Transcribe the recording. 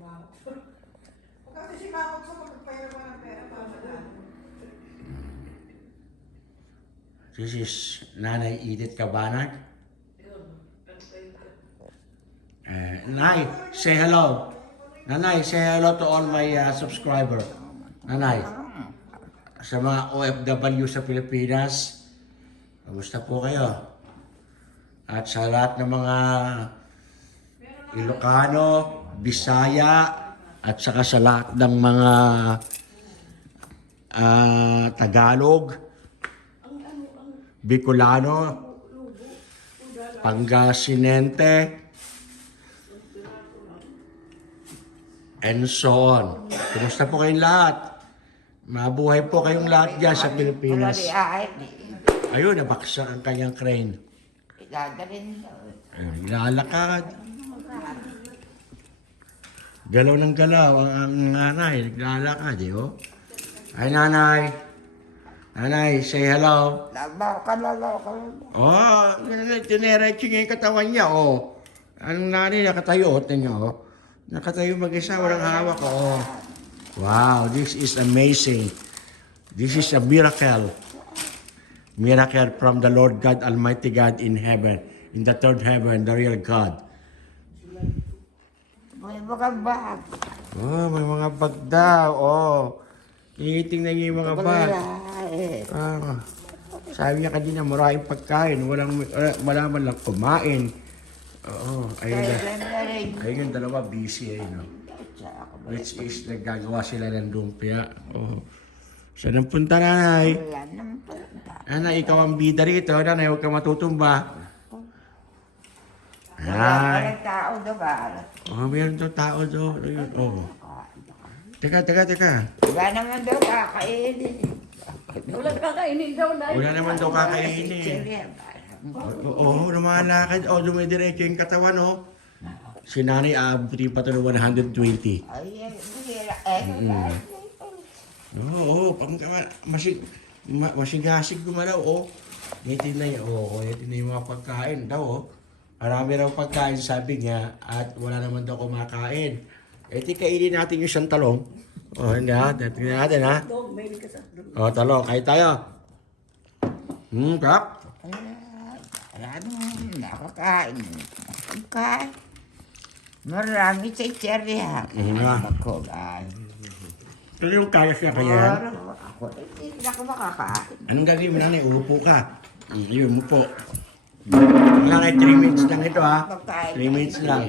Kasi si Makot sa pagpapayar mo ng pera sa daan. This is Nanay Edith Cabanag. Uh, Nanay, say hello. Nanay, say hello to all my uh, subscriber. Nanay, sa mga OFW sa Pilipinas, kamusta po kayo? At sa lahat ng mga Ilocano, Bisaya, at saka sa lahat ng mga ah, Tagalog, Bicolano, Pangasinente, and so on. Kumusta po kayong lahat? Mabuhay po kayong lahat dyan sa Pilipinas. Ayun, nabaksak ang kanyang crane. Gagaling daw. Galaw ng galaw ang, nanay, naglalakad eh, oh. Ay, nanay. Nanay, say hello. Labaw ka, labaw ka. Oh, tiniretso niya yung katawan niya, oh. Anong nanay nakatayo, oh, tingnan niyo, oh. Nakatayo mag-isa, walang hawak, oh. Wow, this is amazing. This is a miracle. Miracle from the Lord God, Almighty God in heaven, in the third heaven, the real God. May mga bag. Oh, may mga bag daw, oh. Tinitingnan niya yung mga bag. Babae. Ah, sabi niya kanina, maraming pagkain, walang, wala, man lang kumain. Oo, ayun na. Ayun yung dalawa, busy ayun. No? Which is, naggagawa sila ng lumpia. Oh. Saan ang punta, nanay? Nanay, ikaw ang bida rito. Nanay, huwag ka matutumba. Ay. pa tao doon. Oh, meron daw tao doon. Ayun, oh. Teka, teka, teka. Wala naman daw kakainin. Wala kakainin daw na. Wala naman daw kakainin. Oo, oh, lumalakad. Oh, dumidiretso yung katawan, oh. Si nanay, aabutin pa ito ng 120. Ay. Eh, wala. Oo, oh, pang masig, ma, masigasig gumalaw, oh. Ngiti na yun, oo, oh, ngiti na yung mga pagkain daw, oh. Marami raw pagkain, sabi niya, at wala naman daw kumakain. Eh, di kainin natin yung isang talong. Oh, hindi ha, tingnan natin ha. Dog, maybe ka sa dog. Oh, talong, kain tayo. Hmm, kap. Wala naman nakakain. Pagkain. Marami chichirya. Mhm nga. Ako, ay. Pero yung kaya siya kaya ako, hindi na ako makakain. Anong gagawin mo nanay? Uupo ka. Mm, Yun, umupo. Kayo 3 minutes lang ito ha. Pagkain. 3 minutes lang.